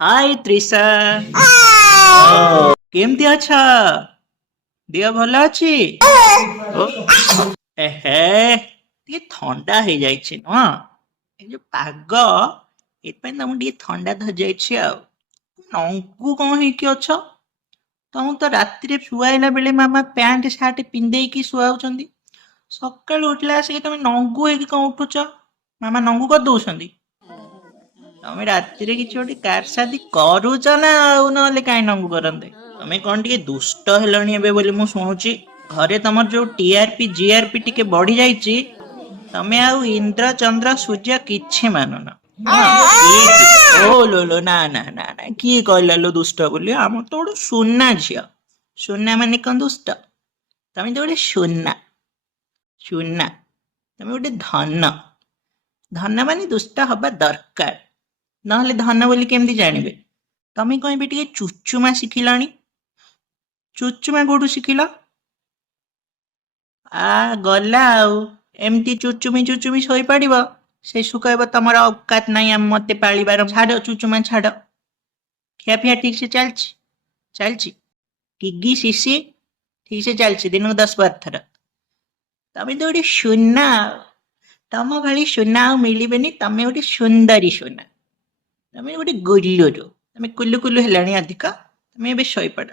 हाय त्रिशा केमती अच्छा देह भल अच्छी एहे ଟିକେ ଥଣ୍ଡା ହେଇଯାଇଛି ନୁହଁ ଏ ଯୋଉ ପାଗ ଏଇଥିପାଇଁ ତମକୁ ଟିକେ ଥଣ୍ଡା ଧରିଯାଇଛି ଆଉ ନଙ୍ଗୁ କଣ ହେଇକି ଅଛ ତମକୁ ତ ରାତିରେ ଶୁଆଇଲା ବେଳେ ମାମା ପ୍ୟାଣ୍ଟ ସାର୍ଟ ପିନ୍ଧେଇକି ଶୁଆଉଛନ୍ତି ସକାଳୁ ଉଠିଲା ଆସିକି ତମେ ନଙ୍ଗୁ ହେଇକି କଣ ଉଠୁଛ ମାମା ନଙ୍ଗୁ କରିଦଉଛନ୍ତି ତମେ ରାତିରେ କିଛି ଗୋଟେ କାରସାଦି କରୁଛ ନା ଆଉ ନହେଲେ କାହିଁ ନଙ୍ଗୁ କରନ୍ତେ ତମେ କଣ ଟିକେ ଦୁଷ୍ଟ ହେଲଣି ଏବେ ବୋଲି ମୁଁ ଶୁଣୁଛି ଘରେ ତମର ଯୋଉ ଟିଆରପି ଜିଆରପି ଟିକେ ବଢି ଯାଇଛି ତମେ ଆଉ ଇନ୍ଦ୍ର ଚନ୍ଦ୍ର ସୂର୍ଯ୍ୟ କିଛି ମାନୁନ ଓ ଲୋ ଲୋ ନା ନା ନା ନା କିଏ କହିଲା ଲୋ ଦୁଷ୍ଟ ବୋଲି ଆମର ତ ଗୋଟେ ସୁନା ଝିଅ ସୁନା ମାନେ କଣ ଦୁଷ୍ଟ ତମେ ତ ଗୋଟେ ସୁନା ସୁନା ତମେ ଗୋଟେ ଧନ ଧନ ମାନେ ଦୁଷ୍ଟ ହବା ଦରକାର ନହେଲେ ଧନ ବୋଲି କେମିତି ଜାଣିବେ ତମେ କଣ ଏବେ ଟିକେ ଚୁଚୁମା ଶିଖିଲଣି ଚୁଚୁମା କୋଉଠୁ ଶିଖିଲ ଗଲା ଆଉ ଏମିତି ଚୁଚୁମି ଚୁଚୁମି ଶୋଇପଡିବ ଶେଷୁ କହିବ ତମର ଔକାତ ନାହିଁ ମତେ ପାଳିବାର ଛାଡ ଚୁଚୁମା ଛାଡ ଖିଆପିଆ ଠିକ ସେ ଚାଲିଛି ଟିଗି ଶିଶି ଠିକ ସେ ଚାଲିଛି ଦିନକୁ 10-12 ଥର ତମେ ତ ଗୋଟେ ସୁନା ତମ ଭଳି ସୁନା ଆଉ ମିଳିବେନି ତମେ ଗୋଟେ ସୁନ୍ଦରୀ ସୁନା ତମେ ଗୋଟେ ଗୁଲ୍ଲୁରୁ ତମେ କୁଲୁ କୁଲୁ ହେଲାଣି ଅଧିକ ତମେ ଏବେ ଶୋଇପଡ